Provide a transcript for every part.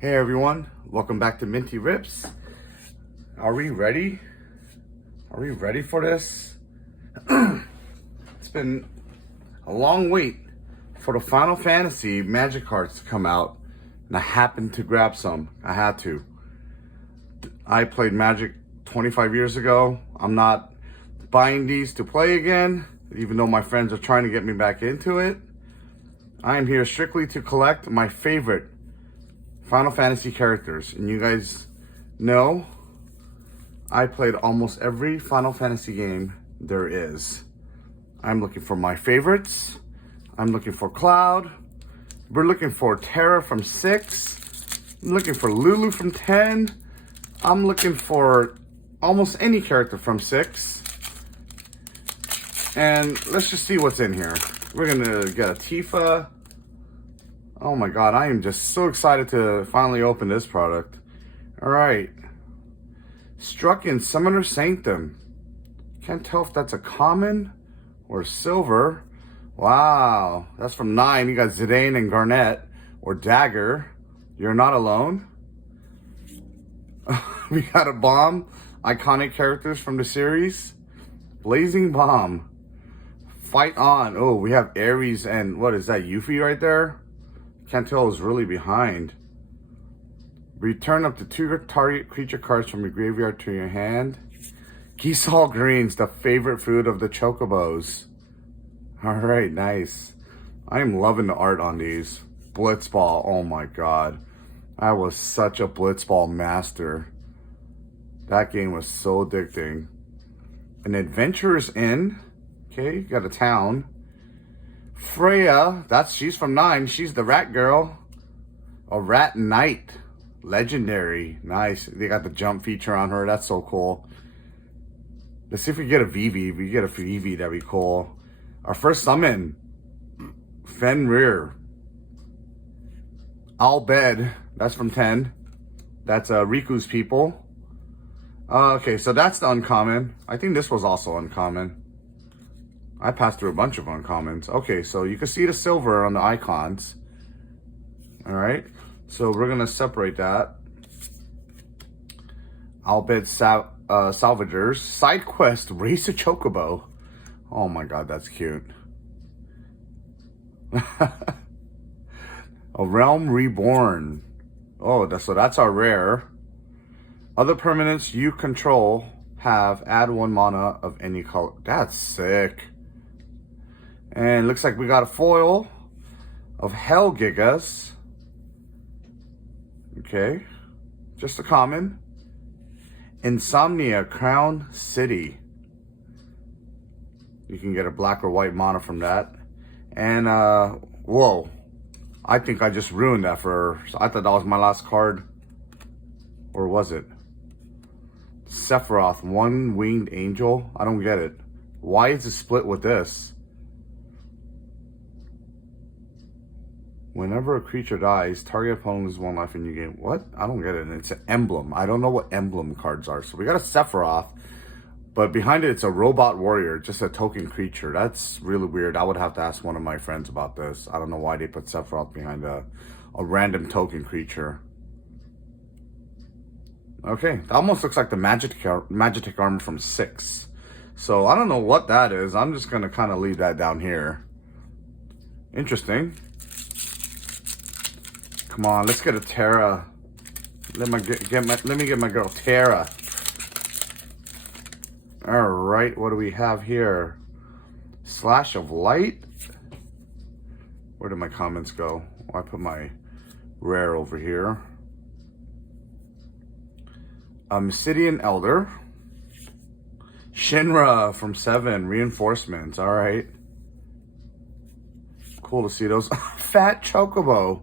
Hey everyone, welcome back to Min.T Rips. Are we ready? Are we ready for this? It's been a long wait for the Final Fantasy Magic cards to come out, and I happened to grab some. I had to. I played Magic 25 years ago. I'm not buying these to play again, even though my friends are trying to get me back into it. I am here strictly to collect my favorite Final Fantasy characters, and you guys know I played almost every Final Fantasy game there is. I'm looking for my favorites. I'm looking for Cloud. We're looking for Terra from 6. I'm looking for Lulu from 10. I'm looking for almost any character from 6. And let's just see what's in here. We're gonna get a Tifa. Oh my god, I am just so excited to finally open this product. Alright. Struck in Summoner Sanctum. Can't tell if that's a common or silver. Wow, that's from 9. You got Zidane and Garnet. Or Dagger. You're not alone. We got a Bomb. Iconic characters from the series. Blazing Bomb. Fight On. Oh, we have Ares and what is that, Yuffie right there? Can't tell who's really behind. Return up to 2 target creature cards from your graveyard to your hand. Geesal Greens, the favorite food of the Chocobos. Alright, nice. I am loving the art on these. Blitzball, oh my god. I was such a Blitzball master. That game was so addicting. An Adventurer's Inn. Okay, you got a town. Freya, she's from 9. She's the rat girl. A Rat Knight. Legendary. Nice. They got the jump feature on her. That's so cool. Let's see if we get a Vivi. If we get a Vivi, that'd be cool. Our first summon. Fenrir. Al Bhed. That's from 10. That's Riku's people. Okay, so that's the uncommon. I think this was also uncommon. I passed through a bunch of uncommons. Okay, so you can see the silver on the icons. Alright, so we're going to separate that. Al Bhed Salvagers. Side quest, Race a Chocobo. Oh my god, that's cute. A Realm Reborn. Oh, so that's our rare. Other permanents you control have add 1 mana of any color. That's sick. And looks like we got a foil of Hell Gigas. Okay. Just a common. Insomnia Crown City. You can get a black or white mana from that. And, whoa. I think I just ruined that I thought that was my last card. Or was it? Sephiroth, One Winged Angel. I don't get it. Why is it split with this? Whenever a creature dies, target opponent loses 1 life in your game. What? I don't get it. And it's an emblem. I don't know what emblem cards are. So we got a Sephiroth, but behind it, it's a robot warrior, just a token creature. That's really weird. I would have to ask one of my friends about this. I don't know why they put Sephiroth behind a random token creature. Okay, that almost looks like the Magitek armor from 6. So I don't know what that is. I'm just going to kind of leave that down here. Interesting. Come on, let's get a Terra. Let me get my girl Terra. All right, what do we have here? Slash of Light. Where did my comments go? Oh, I put my rare over here. Mysidian Elder. Shinra from 7. Reinforcements. All right. Cool to see those. Fat Chocobo.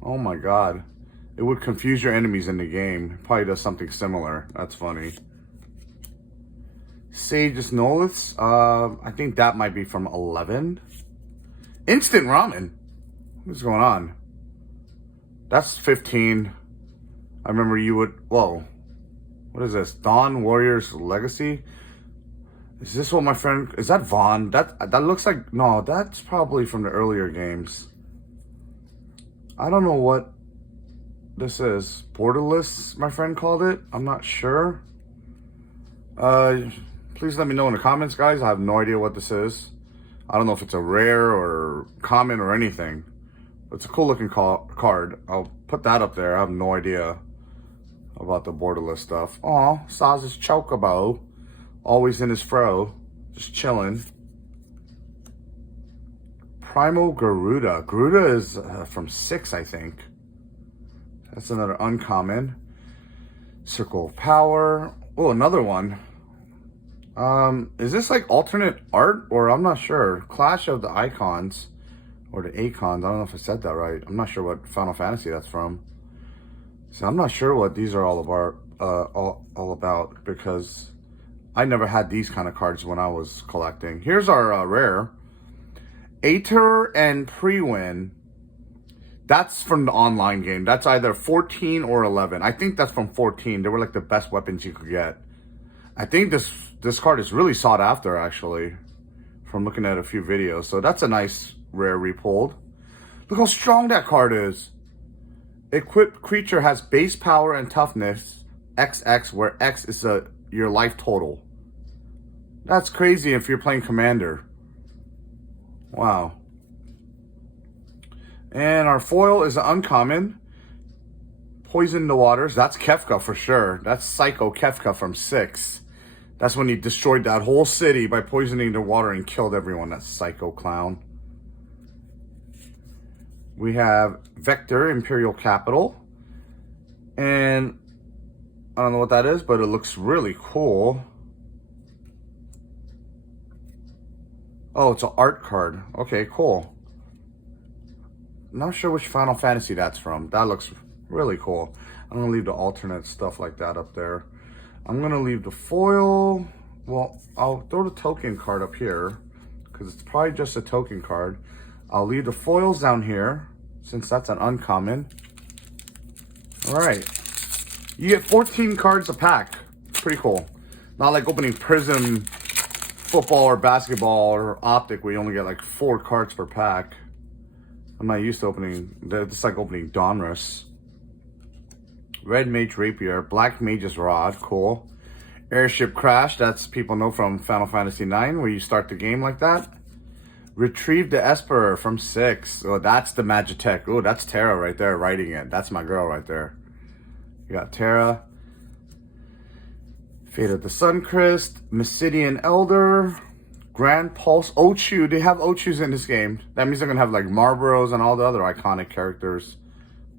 Oh my god. It would confuse your enemies in the game. It probably does something similar. That's funny. Sage's Noliths. I think that might be from 11. Instant Ramen. What's going on? That's 15. I remember you would... Whoa. What is this? Dawn Warrior's Legacy? Is this what my friend... Is that Vaughn? That looks like... No, that's probably from the earlier games. I don't know what this is. Borderless, my friend called it. I'm not sure. Please let me know in the comments, guys. I have no idea what this is. I don't know if it's a rare or common or anything. It's a cool looking card. I'll put that up there. I have no idea about the borderless stuff. Aw, Saz's Chocobo. Always in his fro. Just chilling. Primal Garuda. Garuda is from 6, I think. That's another uncommon. Circle of Power. Oh, another one. Is this like alternate art? Or I'm not sure. Clash of the Icons. Or the Acons. I don't know if I said that right. I'm not sure what Final Fantasy that's from. So I'm not sure what these are all about because I never had these kind of cards when I was collecting. Here's our rare. Aether and Pre-Win. That's from the online game. That's either 14 or 11. I think that's from 14. They were like the best weapons you could get. I think this card is really sought after, actually, from looking at a few videos. So that's a nice rare repulled. Look how strong that card is. Equipped creature has base power and toughness XX, where X is your life total. That's crazy if you're playing Commander. Wow. And our foil is an uncommon. Poison the Waters. That's Kefka for sure. That's Psycho Kefka from 6. That's when he destroyed that whole city by poisoning the water and killed everyone. That psycho clown. We have Vector, Imperial Capital. And I don't know what that is, but it looks really cool. Oh, it's an art card. Okay, cool. Not sure which Final Fantasy that's from. That looks really cool. I'm going to leave the alternate stuff like that up there. I'm going to leave the foil. Well, I'll throw the token card up here because it's probably just a token card. I'll leave the foils down here since that's an uncommon. All right. You get 14 cards a pack. Pretty cool. Not like opening Prism football or basketball or Optic where you only get like 4 cards per pack. I'm not used to opening. It's like opening Donruss. Red Mage Rapier. Black Mage's Rod. Cool. Airship Crash. That's people know from Final Fantasy 9 where you start the game like that. Retrieve the Esper from 6. Oh, that's the Magitech. Oh, that's Terra right there writing it. That's my girl right there. You got Terra. Fate of the Suncrest. Mysidian Elder. Grand Pulse. Ochu. They have Ochus in this game. That means they're going to have like Marlboros and all the other iconic characters.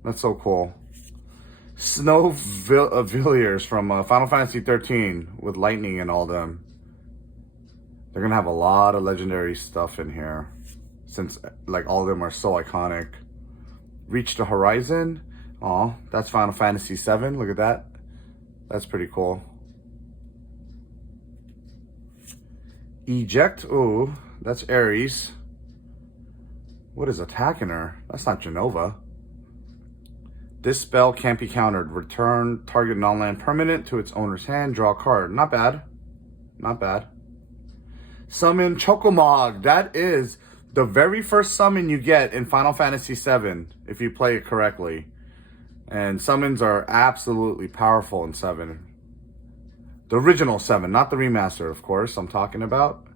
That's so cool. Snow Villiers from Final Fantasy 13 with lightning and all them. They're going to have a lot of legendary stuff in here since like all of them are so iconic. Reach the Horizon. Aw, that's Final Fantasy 7. Look at that. That's pretty cool. Eject. Ooh, that's Ares. What is attacking her? That's not Genova. This spell can't be countered. Return target non-land permanent to its owner's hand. Draw a card. Not bad. Not bad. Summon Chocomog. That is the very first summon you get in Final Fantasy VII, if you play it correctly. And summons are absolutely powerful in 7. The original 7, not the remaster, of course, I'm talking about.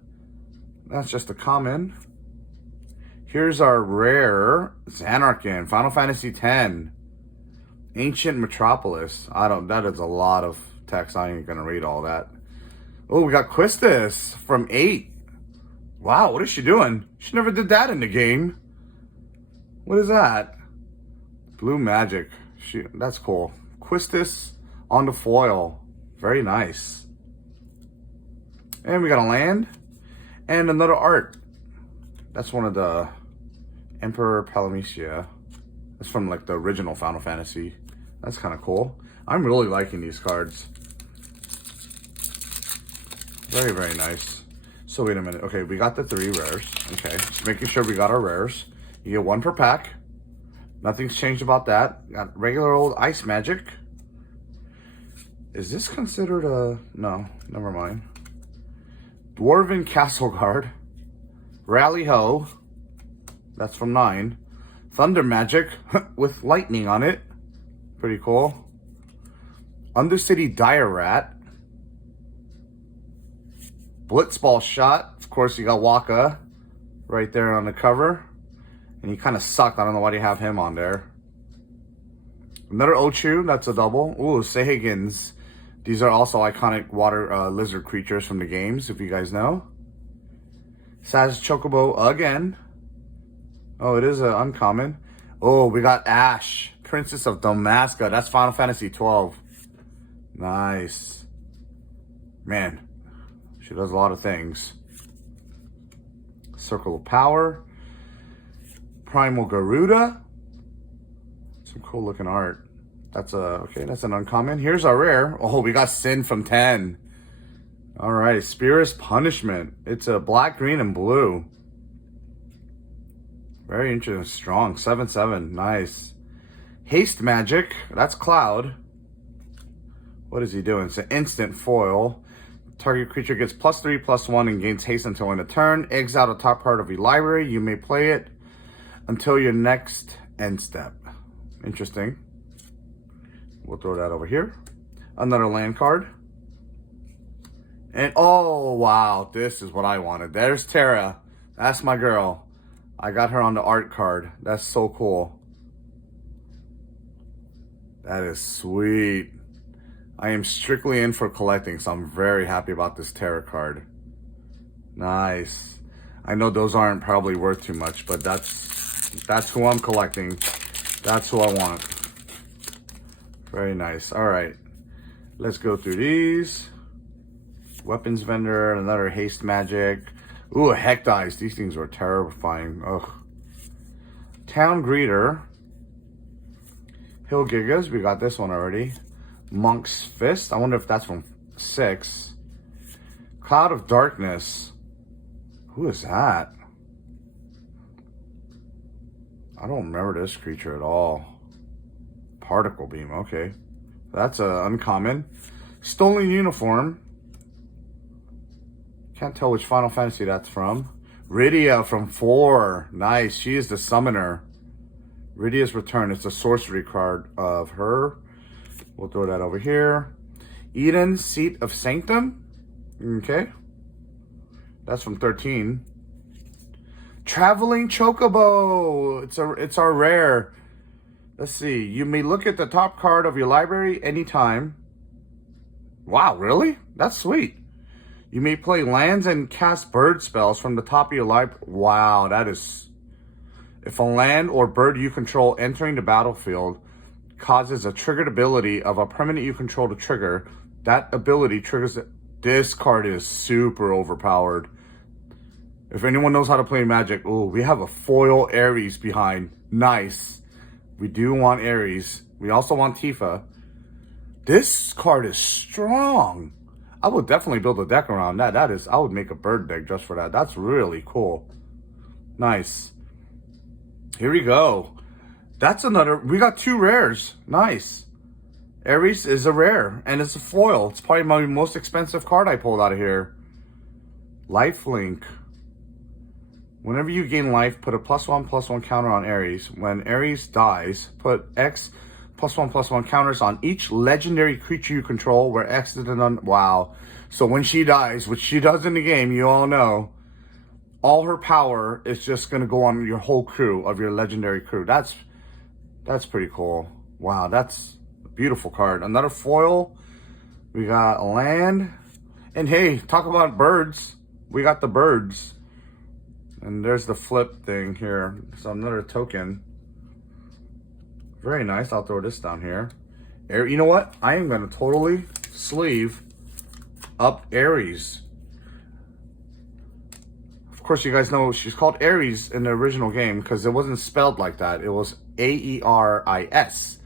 That's just a common. Here's our rare Xanarkin, Final Fantasy X. Ancient Metropolis. That is a lot of text. I ain't gonna read all that. Oh, we got Quistis from 8. Wow, what is she doing? She never did that in the game. What is that? Blue Magic. That's cool. Quistis on the foil. Very nice. And we got a land. And another art. That's one of the Emperor Palamecia. That's from like the original Final Fantasy. That's kind of cool. I'm really liking these cards. Very, very nice. So wait a minute. Okay, we got the 3 rares. Okay, just making sure we got our rares. You get 1 per pack. Nothing's changed about that. Got regular old Ice Magic. Is this considered a... No, never mind. Dwarven Castle Guard. Rally Ho. That's from 9. Thunder Magic with lightning on it. Pretty cool. Undercity Dire Rat. Blitzball Shot. Of course, you got Waka right there on the cover. And he kind of sucked. I don't know why they have him on there. Another Ochu. That's a double. Ooh, Sehigins. These are also iconic water lizard creatures from the games, if you guys know. Saz Chocobo again. Oh, it is an uncommon. Oh, we got Ash, Princess of Damaska. That's Final Fantasy 12. Nice. Man, she does a lot of things. Circle of Power. Primal Garuda. Some cool looking art. That's okay, that's an uncommon. Here's our rare. Oh, we got Sin from 10. All right, Spear's Punishment. It's a black, green, and blue. Very interesting, strong. 7/7, nice. Haste Magic. That's Cloud. What is he doing? It's an instant foil. Target creature gets +3/+1 and gains haste until end of turn. Exile the top part of your library. You may play it until your next end step. Interesting. We'll throw that over here. Another land card. And oh, wow. This is what I wanted. There's Terra. That's my girl. I got her on the art card. That's so cool. That is sweet. I am strictly in for collecting, so I'm very happy about this Terra card. Nice. I know those aren't probably worth too much, but that's who I'm collecting. That's who I want. Very nice. All right. Let's go through these. Weapons Vendor, another Haste Magic. Ooh, a Heck Dice. These things were terrifying. Ugh. Town Greeter. Hill Gigas. We got this one already. Monk's Fist. I wonder if that's from 6. Cloud of Darkness. Who is that? I don't remember this creature at all. Particle Beam. Okay. That's a uncommon. Stolen Uniform. Can't tell which Final Fantasy that's from. Rydia from 4. Nice. She is the summoner. Rydia's Return. It's a sorcery card of her. We'll throw that over here. Eden, Seat of Sanctum. Okay. That's from 13. Traveling Chocobo. It's our rare. Let's see. You may look at the top card of your library anytime. Wow, really? That's sweet. You may play lands and cast bird spells from the top of your library. Wow, that is... If a land or bird you control entering the battlefield causes a triggered ability of a permanent you control to trigger, that ability triggers... This card is super overpowered. If anyone knows how to play Magic, oh, we have a foil Ares behind. Nice. We do want Ares. We also want Tifa. This card is strong. I would definitely build a deck around that. I would make a bird deck just for that. That's really cool. Nice. Here we go. That's another. We got 2 rares. Nice. Ares is a rare, and it's a foil. It's probably my most expensive card I pulled out of here. Lifelink. Whenever you gain life, put a +1/+1 counter on Ares. When Ares dies, put X +1/+1 counters on each legendary creature you control where X is an wow. So when she dies, which she does in the game, you all know, all her power is just going to go on your whole crew of your legendary crew. That's pretty cool. Wow, that's a beautiful card. Another foil. We got a land. And hey, talk about birds. We got the birds. And there's the flip thing here. So another token. Very nice. I'll throw this down here. You know what? I am going to totally sleeve up Ares. Of course, you guys know she's called Ares in the original game because it wasn't spelled like that. It was Aeris.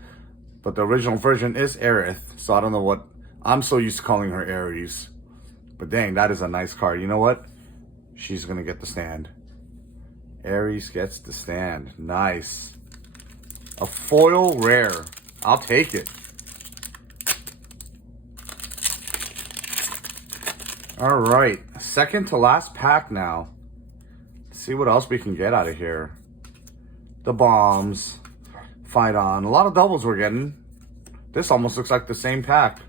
But the original version is Aerith. So I don't know what... I'm so used to calling her Ares. But dang, that is a nice card. You know what? She's going to get the stand. Ares gets the stand. Nice. A foil rare. I'll take it. All right. Second to last pack now. Let's see what else we can get out of here. The bombs. Fight on. A lot of doubles we're getting. This almost looks like the same pack.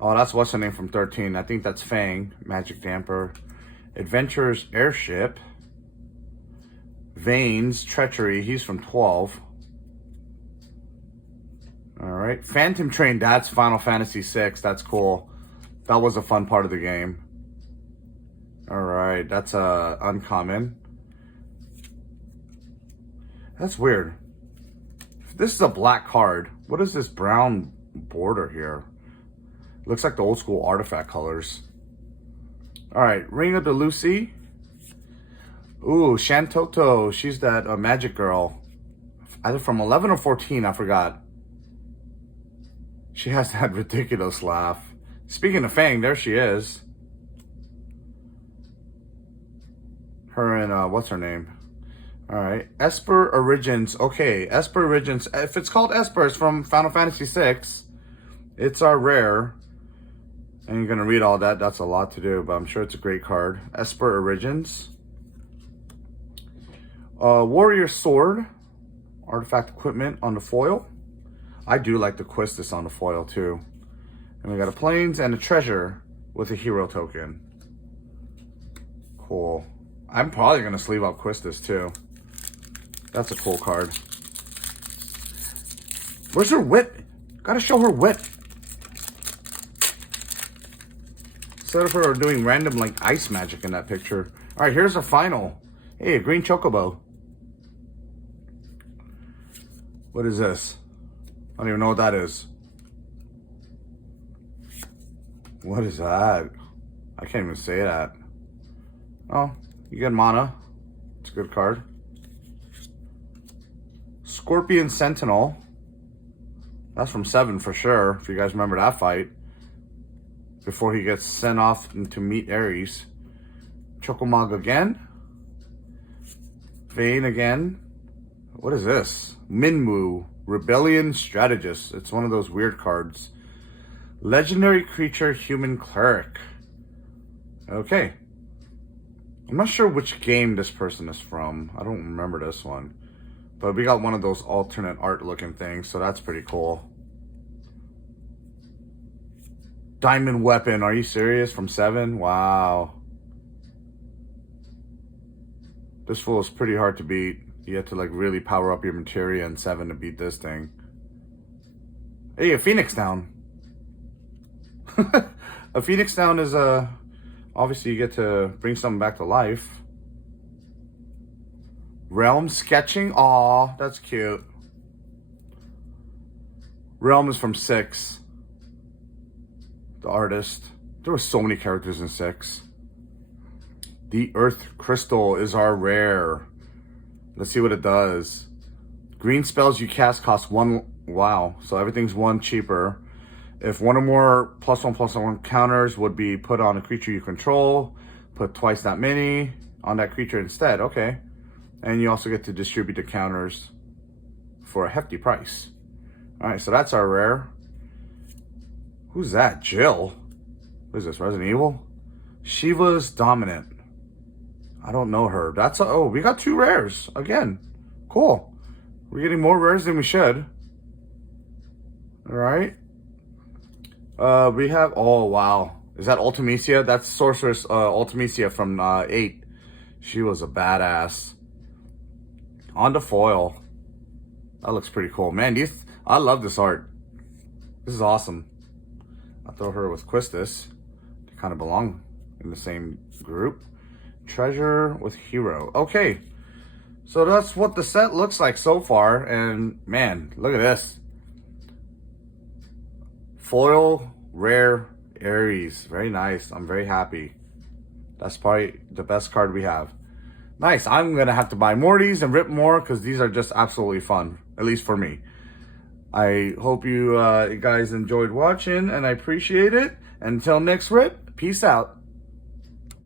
Oh, that's what's the name from 13. I think that's Fang. Magic Damper. Adventurer's Airship. Veins. Treachery. He's from 12. Alright. Phantom Train. That's Final Fantasy VI. That's cool. That was a fun part of the game. Alright. That's uncommon. That's weird. This is a black card. What is this brown border here? Looks like the old school artifact colors. Alright, Ring of the Lucy. Ooh, Shantoto. She's that magic girl. Either from 11 or 14, I forgot. She has that ridiculous laugh. Speaking of Fang, there she is. Her and, what's her name? Alright, Esper Origins. Okay, Esper Origins. If it's called Esper, it's from Final Fantasy VI. It's our rare. And you're going to read all that. That's a lot to do, but I'm sure it's a great card. Esper Origins. Warrior Sword. Artifact equipment on the foil. I do like the Quistis on the foil, too. And we got a Plains and a Treasure with a hero token. Cool. I'm probably going to sleeve out Quistis, too. That's a cool card. Where's her whip? Gotta show her whip. Instead of her doing random, like, ice magic in that picture. Alright, here's a final. Hey, a green chocobo. What is this? I don't even know what that is. What is that? I can't even say that. Oh, you get mana. It's a good card. Scorpion Sentinel. That's from 7 for sure, if you guys remember that fight. Before he gets sent off to meet Ares. Chocomog again. Vayne again. What is this? Minmu. Rebellion Strategist. It's one of those weird cards. Legendary Creature Human Cleric. Okay. I'm not sure which game this person is from. I don't remember this one. But we got one of those alternate art looking things, so that's pretty cool. Diamond Weapon, are you serious? From 7? Wow. This fool is pretty hard to beat. You have to like really power up your materia in 7 to beat this thing. Hey, a Phoenix Down. A Phoenix Down is obviously you get to bring something back to life. Realm Sketching. Aw, that's cute. Realm is from 6. The artist. There were so many characters in 6. The Earth Crystal is our rare. Let's see what it does. Green spells you cast cost 1. Wow. So everything's 1 cheaper. If one or more +1/+1 counters would be put on a creature you control, put twice that many on that creature instead. Okay. And you also get to distribute the counters for a hefty price. Alright, so that's our rare. Who's that? Jill? What is this? Resident Evil? Shiva's Dominant. I don't know her. That's a, oh, we got 2 rares again. Cool. We're getting more rares than we should. All right. We have, oh wow, is that Ultimecia? That's Sorceress Ultimecia from 8. She was a badass. On the foil. That looks pretty cool, man. I love this art. This is awesome. I'll throw her with Quistis. They kind of belong in the same group. Treasure with Hero. Okay, so that's what the set looks like so far. And man, look at this. Foil rare Ares. Very nice. I'm very happy. That's probably the best card we have. Nice. I'm going to have to buy more of these and rip more because these are just absolutely fun. At least for me. I hope you guys enjoyed watching and I appreciate it. Until next rip, peace out.